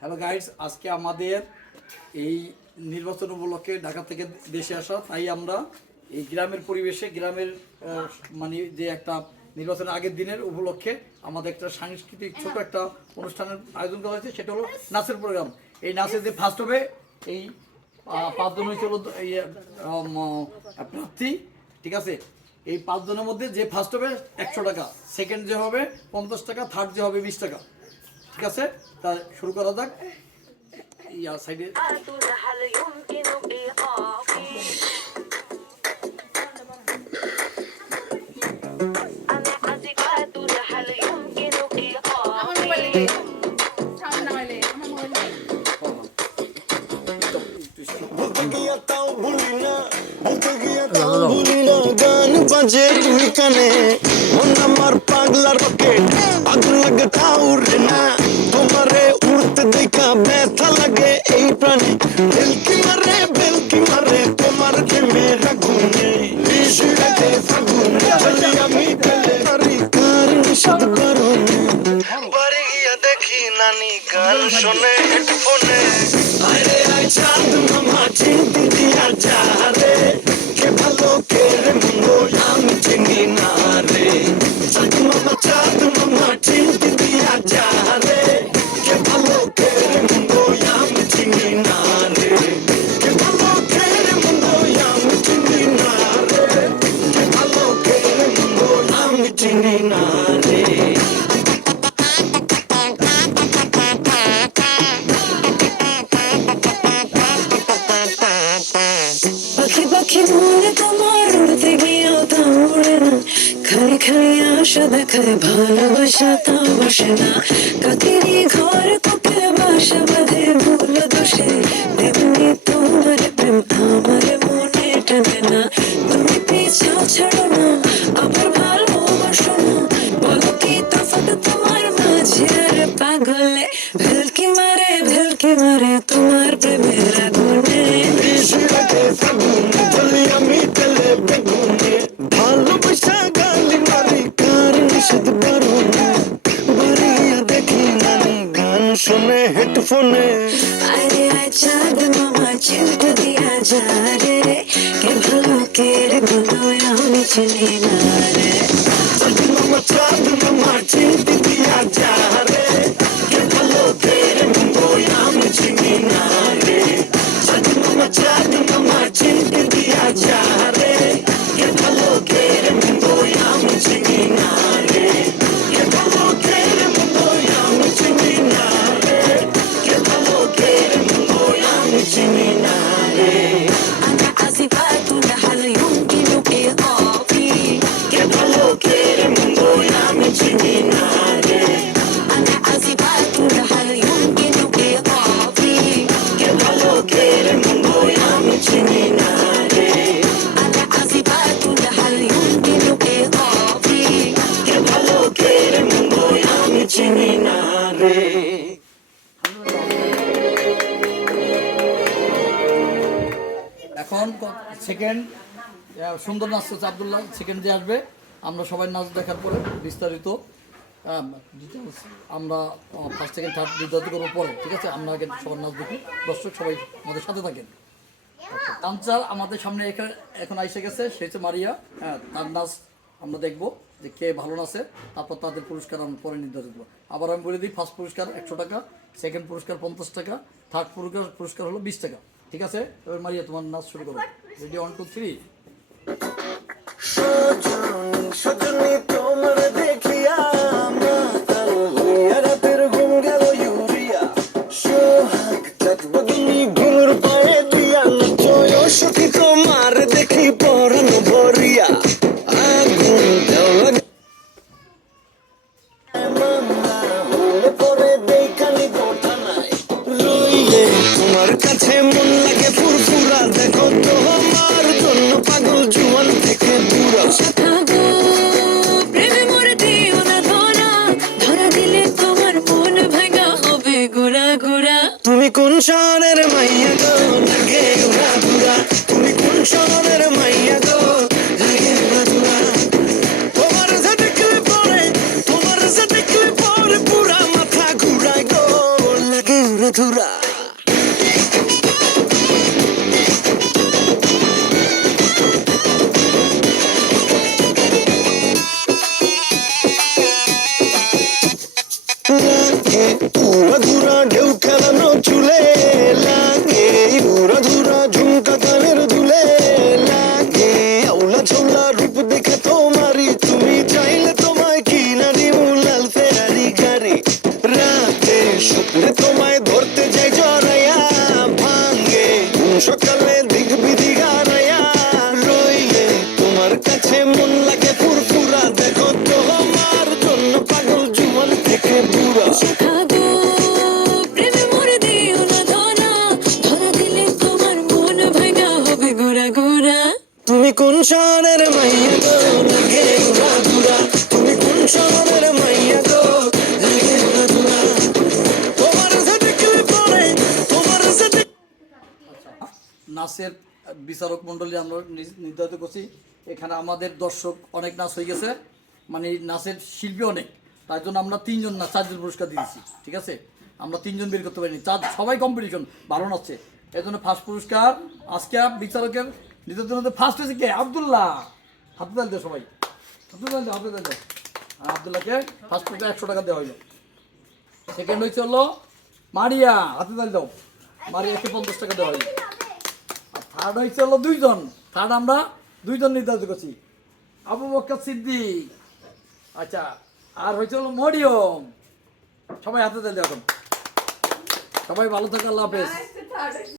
Hello guides, আজকে আমাদের এই নির্বাচন উপলক্ষে ঢাকা থেকে দেশে আসা, তাই আমরা এই গ্রামের পরিবেশে গ্রামের মানে যে একটা নির্বাচনের আগের দিনের উপলক্ষে আমাদের একটা সাংস্কৃতিক ছোট একটা অনুষ্ঠানের আয়োজন করা হয়েছে। সেটা হলো নাচের প্রোগ্রাম। এই নাচে যে ফার্স্ট হবে এই 5 জন হয়েছিল এই প্রার্থী, ঠিক আছে। এই 5 জনের মধ্যে যে ফার্স্ট হবে 100 টাকা, সেকেন্ড যে হবে 50 টাকা, থার্ড যে হবে 20 টাকা, ঠিক আছে। তা শুরু করা যাক। ইয়া সাইডে গান বাজে দুই কানে, মন আমার পাগলা রকেট, আগুন লাগে তাউরে না, তোমারে উড়তে দেখা ব্যথা লাগে এই প্রাণে, বেলকি মারে তোমার প্রেমের আগুনে, বিশু লাগে ফাগুনে, চলি আমি গেলে পারি কার নিষেধ করনে, বাড়ি গিয়া দেখি নানি গান শোনে হেডফোনে, আরে আই চাঁদ মামা চিনতে দিয়া যা রে, কে ভালো কে রে মন্দ আমি চিনি না রে, চাঁদ মামা চিনতে দিয়া যা রে, কে ভালো কে রে মন্দ আমি চিনি না রে, কে ভালো কে রে মন্দ আমি চিনি না রে, কে ভালো কে রে মন্দ আমি চিনি না রে। পাখি পাখি মনে তোমার উড়তে গিয়েও তা উড়ে না, খালি খালি আশা দেখায় ভালোবাসা তা বসে না, কাকেরই ঘর কোকে বাসা বাঁধে ভুল দোষে, তেমনি তোমার প্রেম আমার মনে টানে না, তুমি পিছু ছাড়ো না আবার ভালোবাসো না, বলো কি তফাৎ তোমার মাঝে আর পাগলে, ভেলকি মারে তোমার প্রেমের আগুনে, ভালোবাসা গালি মারি কার নিষেধ করনে, বাড়িয়া দেখি নানি গান শোনে হেডফোনে, আরে আয় চাঁদ মামা চিনতে দিয়া যা রে, কে ভালো কে রে বলো আমি চিনি না রে, চাঁদ মামা চিনতে দিয়া যা রে, কে ভালো কে রে মন্দ আমি চিনি না রে, চাঁদ মামা চিনতে দিয়া যা রে, কে ভালো কে রে মন্দ আমি চিনি না রে, কে ভালো কে রে মন্দ আমি চিনি না রে, কে ভালো কে রে মন্দ আমি চিনি না রে, أنا آسفة هل يمكن إيقافي, কে ভালো কে রে মন্দ আমি চিনি না রে, أنا آسفة هل يمكن إيقافي, কে ভালো কে রে মন্দ আমি চিনি না রে, أنا آسفة هل يمكن إيقافي. কে ভালো কে রে মন্দ আমি চিনি না রে। এখন সেকেন্ড সুন্দর নাচ করছে আব্দুল্লাহ, সেকেন্ড যে আসবে আমরা সবাই নাচ দেখার পরে বিস্তারিত ডিটেলস আমরা ফার্স্ট সেকেন্ড থার্ড বিস্তারিত করবো পরে, ঠিক আছে। আমরা আগে সবার নাচ দেখি, দর্শক সবাই আমাদের সাথে থাকেন। ডান্সার আমাদের সামনে এখন এসে গেছে, সে হচ্ছে মারিয়া। হ্যাঁ, তার নাচ আমরা দেখবো যে কে ভালো নাচে, তারপর তাদের পুরস্কার আমরা পরে নির্ধারিত করবো। আবার আমি বলে দিই, ফার্স্ট পুরস্কার 100 টাকা, সেকেন্ড পুরস্কার 50 টাকা, থার্ড পুরস্কার হলো 20 টাকা, ঠিক আছে। এবার মারিয়া তোমার নাচ শুরু করো। রেডি, 1 2 3। সজনী তোমার দেখিয়া মাতাল হইয়া রাতের ঘুম গেল ইউরিয়া, সোহাগ চাঁদ বদনি ঘুমুর পায়ে দিয়া নচয় সখী তোমার দেখি পরাণ ভরিয়া, আগুন দেও লাগে মামলা হলে পরে দেখানি গোটা নাই, রইলে তোমার কাছে মন লাগে ফুরফুরা, দেখো তোমার জন্য পাগল জুয়ান থেকে বুড়া, থাকো প্রেমে মরে দিও না ধরা, ধরা দিলে তোমার মন ভাঙা হবে গোড়া গোড়া, তুমি কোন শহরের মাইয়া গো লাগে উড়া ঘুরা, তুমি কোন শহরের মাইয়া গো লাগে উড়া ঘুরা, তোমার যে দেখলে পরে পুরা মাথা ঘুরায় গো লাগে উড়া ধুরা লাগে উড়া ধুরা ঢেউ খেলানো চুলে লাগে উড়া ধুরা ঝুমকা কানের দুলে লাগে আউলা ঝোলা রূপ দেখে তোমারই তুমি চাইলে তোমায় কিনা দিমু লাল ফেরারি গাড়ি রাতে স্বপ্নে তোমায় ধরতে যাই জড়াইয়া ভাঙ্গে সকালে দিক বিধি হারাইয়া রইলে তোমার কাছে মন লাগে ফুরফুরা দেখো তোমার জন্য পাগল জুয়ান থেকে বুড়া শেখাগো প্রেমে মরে দিও না ধরা ধরা দিলে তোমার মন ভাঙা হবে গোরা গোরা তুমি কোন শহরের মাইয়া গো লাগে উড়া ধুরা তুমি কোন শহরের মাইয়া গো লাগে উড়া ধুরা তোমার সাথে দেখলে পরে তোমার সাথে নাচের বিচারক মণ্ডলী আমরা নির্ধারিত করছি। এখানে আমাদের দর্শক অনেক নাচ হয়ে গেছে, মানে নাচের শিল্পী অনেক, তার জন্য আমরা 3 জন না 4 জন পুরস্কার দিয়েছি। ঠিক আছে, আমরা 3 জন বের করতে পারিনি, সবাই কম্পিটিশন ভালো নাচছে। এই জন্য ফার্স্ট পুরস্কার আজকে বিচারকের নির্ধারিত ফার্স্ট হয়েছে কে? আবদুল্লাহ। হাতে তাল দেয় সবাই, হাতে তাল দেয়, হাতে তাল দেয়। আর আবদুল্লাহকে ফার্স্ট পুরস্কার 100 টাকা দেওয়া হইলো। সেকেন্ড হয়েছে হলো মারিয়া, হাতে তাল দাও, মারিয়াকে 50 টাকা দেওয়া হইলো। আর থার্ড হয়েছে হলো 2 জন, থার্ড আমরা 2 জন নির্ধারিত করছি, আবু বকর সিদ্দিক। আচ্ছা, আর হয়েছে হলো মরিয়ম। সবাই হাতে তাল দাও এখন। সবাই ভালো থাকো, আল্লাহ হাফেজ।